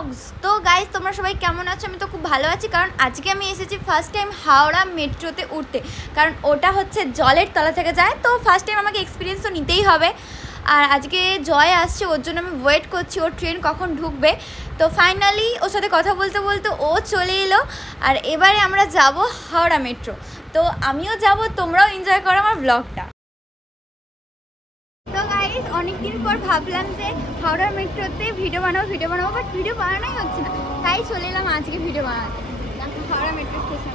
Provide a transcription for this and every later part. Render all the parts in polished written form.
Blogs. তো guys তোমরা সবাই কেমন আছো? আমি তো খুব ভালো আছি, কারণ আজকে আমি এসেছি ফার্স্ট টাইম হাওড়া মেট্রোতে উঠতে, কারণ ওটা হচ্ছে জলের তলা থেকে যায়। তো ফার্স্ট টাইম আমাকে এক্সপিরিয়েন্স তো নিতেই হবে। আর আজকে জয় আসছে, ওর জন্য আমি ওয়েট করছি ওর ট্রেন কখন ঢুকবে। তো ফাইনালি ওর সাথে কথা বলতে বলতে ও চলে এলো। আর এবারে আমরা যাব হাওড়া মেট্রো। তো আমিও যাব, তোমরাও এনজয় করো আমার ব্লগটা। তো গাইজ অনেকদিন পর ভাবলাম যে হাওড়া মেট্রোতে ভিডিও বানাবো বাট ভিডিও বানানোই হচ্ছে না, তাই চলে এলাম আজকে ভিডিও বানাতে। হাওড়া মেট্রো স্টেশন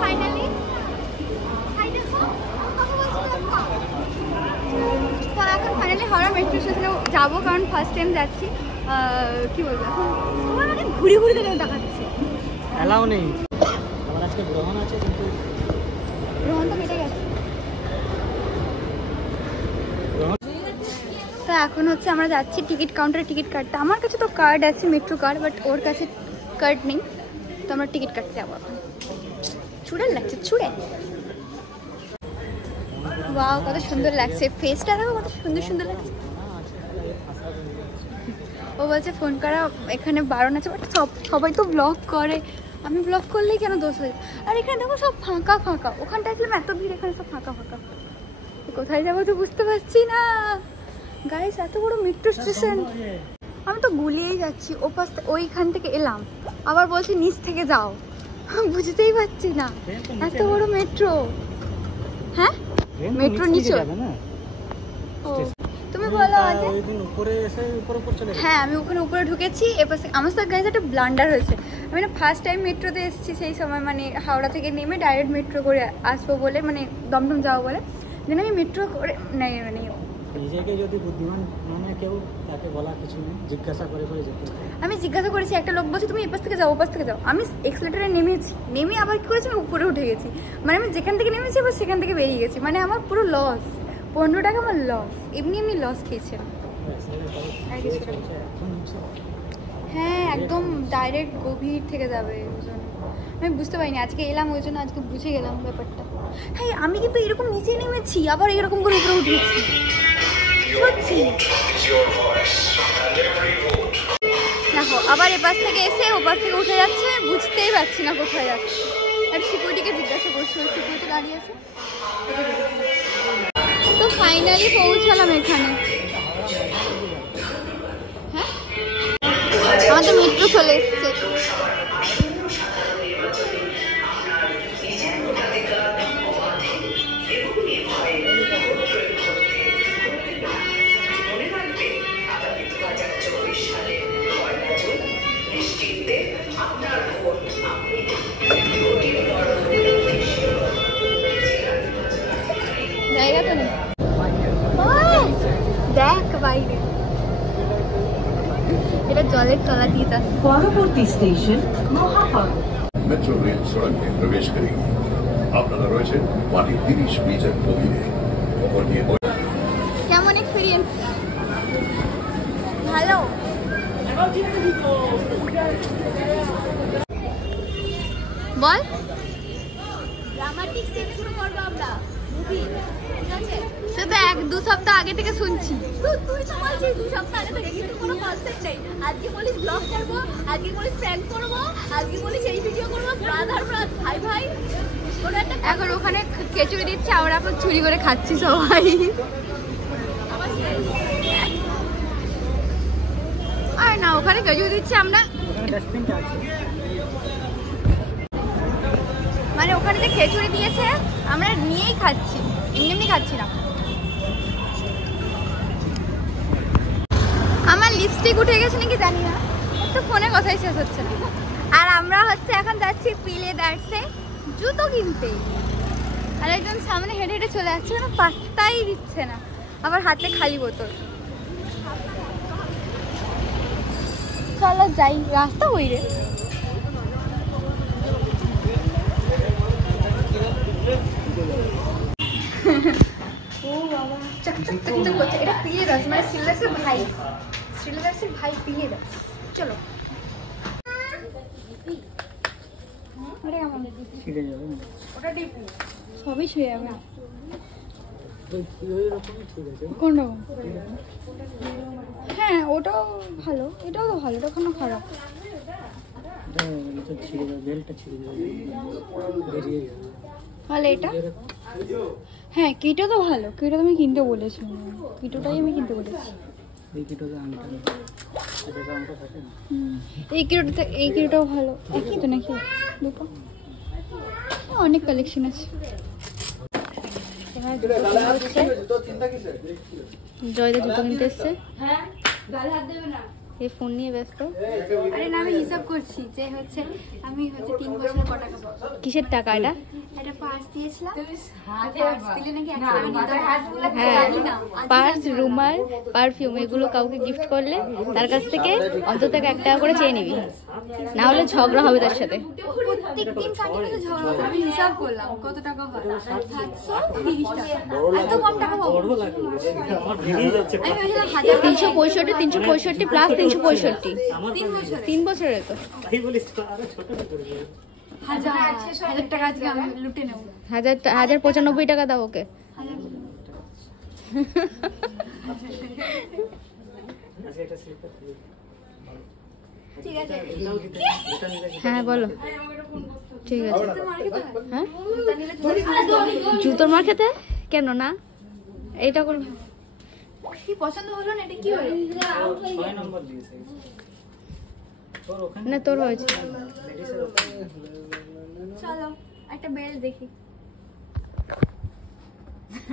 ফাইনালি তো এখন ফাইনালি হাওড়া মেট্রো স্টেশনে যাবো, কারণ ফার্স্ট টাইম যাচ্ছি। কি বলবো, এখন তোমার আমাকে ঘুরে ঘুরে দেখাচ্ছে এলাও নেই। আমার আজকে গ্রহণ আছে, কিন্তু গ্রহণ তো কেটে গেছে। তো এখন হচ্ছে আমরা যাচ্ছি টিকিট কাউন্টারে টিকিট কাটতে। আমার কাছে তো কার্ড আছে, মেট্রো কার্ড, বাট ওর কাছে কার্ড নেই। তো আমরা টিকিট কাটতে যাবো এখন। চুড়েল লাগছে, চুড়েল। ওয়াও, কত সুন্দর লাগছে, ফেসটা দেখো কত সুন্দর সুন্দর লাগছে। ও বলছে ফোন করা এখানে বারণ আছে, বাট সবাই তো ব্লগ করে, আমি ব্লগ করলেই কেন দোষ হয়ে। আর এখানে দেখো সব ফাঁকা ফাঁকা, ওখানটা আসলাম এত ভিড়, এখানে সব ফাঁকা ফাঁকা। কোথায় যাবো তো বুঝতে পারছি না গাইস, এত বড় মেট্রো স্টেশন। আমি তো গুলিয়েই যাচ্ছি, ওইখান থেকে এলাম, আবার বলছে নিচ থেকে যাও, বুঝতেই পারছি না এত বড় মেট্রো। হ্যাঁ মেট্রো নিচে, তুমি বলো আগে। হ্যাঁ আমি ওখানে উপরে ঢুকেছি, এবার আমার সাথে গাইজ একটা ব্লান্ডার হয়েছে। আমি না ফার্স্ট টাইম মেট্রোতে এসেছি, সেই সময় মানে হাওড়া থেকে নেমে ডাইরেক্ট মেট্রো করে আসবো বলে, মানে দমদম যাবো বলে, যেন আমি মেট্রো করে নেই মানে নিজেকে যদি বুদ্ধিমান মানে কেউ তাকে বলা কিছু নেই, জিজ্ঞাসা করে করে যেতে। আমি জিজ্ঞাসা করেছি, একটা লোক বলছে তুমি এপাশ থেকে যাও ওপাশ থেকে যাও। আমি এক্সেলেটারে নেমেছি, নেমে আবার কি করেছি, আমি উপরে উঠে গেছি। মানে আমি যেখান থেকে নেমেছি আবার সেখান থেকে বেরিয়ে গেছি, মানে আমার পুরো লস, 15 টাকা আমার লস, এমনি লস খেয়েছিলাম। হ্যাঁ একদম ডাইরেক্ট গভীর থেকে যাবে, আমি বুঝতে পারিনি, আজকে এলাম ওই জন্য আজকে বুঝে গেলাম ব্যাপারটা। হ্যাঁ আমি কিন্তু এরকম নিচে নেমেছি, আবার এরকম করে উপরে উঠেছি। দেখো আবার এপাশ থেকে এসে ওপাশ থেকে উঠে যাচ্ছে, বুঝতেই পারছি না কোথায় যাচ্ছে। আর সিকিউরিটিকে জিজ্ঞাসা করছি, ওই সিকিউরিটি দাঁড়িয়ে আছে। তো ফাইনালি পৌঁছালাম এখানে। হ্যাঁ আমাদের মেট্রো চলে এসছে। জায়গা তো নেই, দেখ বাইরে এটা জলের তলা দিয়ে যাচ্ছে। পরবর্তী স্টেশন মহাপাড়া। মেট্রো রেল সড়কে প্রবেশ করেনি, আপনারা রয়েছে মাটির 30 মিটার গভীরে। কেমন এক্সপিরিয়েন্স? ভালো। বল ড্রামাটিক সিন শুরু করব আমরা মুভি, ঠিক আছে? সেটা 1-2 সপ্তাহ আগে থেকে শুনছি। তুই তো বলছিস 2 সপ্তাহ আগে থেকে, কিন্তু কোনো কনসেপ্ট নেই। আজকে বলিস ব্লগ করব, আজকে বলিস প্র্যাঙ্ক করব, আজকে বলিস এই ভিডিও করব, ব্রাদার ভাই ভাই ওটা একটা। এখন ওখানে খিচুড়ি দিচ্ছে, আমরা এখন চুরি করে খাচ্ছি সবাই। আর না ওখানে খিচুড়ি দিচ্ছে, আমরা মানে ওখানে যে খিচুড়ি দিয়েছে আমরা নিয়েই খাচ্ছি, এমনি খাচ্ছি না। আমার লিপস্টিক উঠে গেছে নাকি জানি না, একটু ফোনে কথাই শেষ হচ্ছে না। আর আমরা হচ্ছে এখন যাচ্ছি পিলে দাঁড়ছে জুতো কিনতে, আর একদম সামনে হেঁটে হেঁটে চলে যাচ্ছে, কোনো পাত্তাই দিচ্ছে না, আবার হাতে খালি বোতল। চলো যাই, রাস্তা ওই রে। ও বাবা চকচক চকচক করছে, এটা পিলে দাস মানে শ্রীলেদাসের ভাই পিলে দাস। চলো ওটা ডিপি, সবই ছুঁয়ে যাবে। ওই রকমই ঠিক আছে। কোন রকম? হ্যাঁ ওটাও ভালো, এটাও তো ভালো, এটা কোনো খারাপ। এটা ছিঁড়ে যাবে, বেল্টটা ছিঁড়ে যাবে, বেরিয়ে যাবে। তাহলে এটা হ্যাঁ কিটো তো ভালো, কিটো তুমি কিনতে বলেছি, কিটোটাই আমি কিনতে বলেছি। এই কিটোতে আংটা নেই, এটা আংটা থাকে না। এই কিটোটাও ভালো, একই তো নাকি দুটো? অনেক কালেকশন আছে। জয়দা জুতো কিনতে এসছে, এই ফোন নিয়ে ব্যস্ত। আরে না আমি হিসাব করছি যে হচ্ছে আমি হচ্ছে 3 বছর ক টাকা পাবো। কিসের টাকা এটা? এটা পার্স দিয়েছিলাম, পার্স দিলে নাকি 1 টাকা নিতে হবে। হ্যাঁ পার্স, রুমাল, পারফিউম এগুলো কাউকে গিফট করলে তার কাছ থেকে অন্তত 1 টাকা করে চেয়ে নিবি, না হলে ঝগড়া হবে তার সাথে। প্রত্যেকদিন কাটিয়ে ঝগড়া হবে। আমি হিসাব করলাম কত টাকা হয়, 730 টাকা। এত কম টাকা পাবো? বড় লাগে, আমার বেরিয়ে যাচ্ছে। আমি ভেবেছিলাম 365 প্লাস 365, 3 বছরের তো। তাই বলিস তো, আরো ছোট করে দেবে। 1000 টাকা আজকে আমি লুটে নেব। 1095 টাকা দাও ওকে। আজকে একটা স্লিপার খুলি। ঠিক আছে। হ্যাঁ বলো, ঠিক আছে। হ্যাঁ জুতোর মার খেতে কেন না, এইটা করবো। কি পছন্দ হলো না, এটা কি হলো? 6 নম্বর দিয়েছে তোর ওখানে না তোর হয়েছে। লেডিসের ওখানে। চলো একটা বেল্ট দেখি।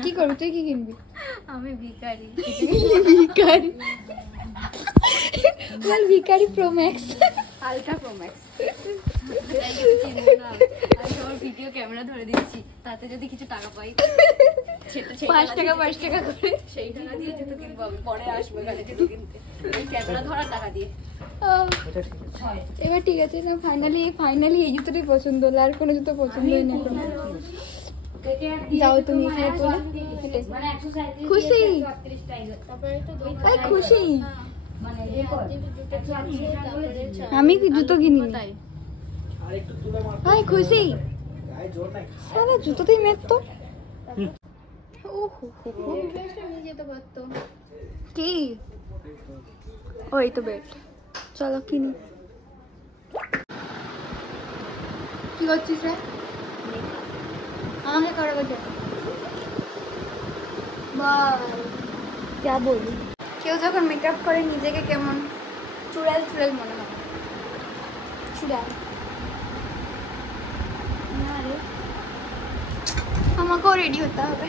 কি করবি তুই, কি কিনবি? আমি ভিখারি। ভিখারি বল, ভিখারি pro max, ultra pro max. আমার ভিডিও ক্যামেরা ধরে দিচ্ছি, তাতে যদি কিছু টাকা পাই 5 টাকা করে সেই টাকা দিয়ে জুতো কিনবো। আমি পরে আসবো এখানে জুতো কিনতে, এই ক্যামেরা ধরার টাকা দিয়ে। এটা ঠিক আছে। এবার ঠিক আছে না, ফাইনালি এই জুতোটাই পছন্দ হলো, আর কোনো জুতো পছন্দই না এখন। যাও তুমি এখানে তোলে। খুশি, খুশি আমি জুতো কিনি। হাই খুশি, সারা জুতোতেই মেট তো। কি ওই তো বেট, চলো কিনি। কি করছিস রে? আমাকে করা বলছে क्या বলি, কেউ যখন মেকআপ করে নিজেকে কেমন চুড়াল চুড়াল মনে হয়। চুড়াল আমাকেও রেডি হতে হবে।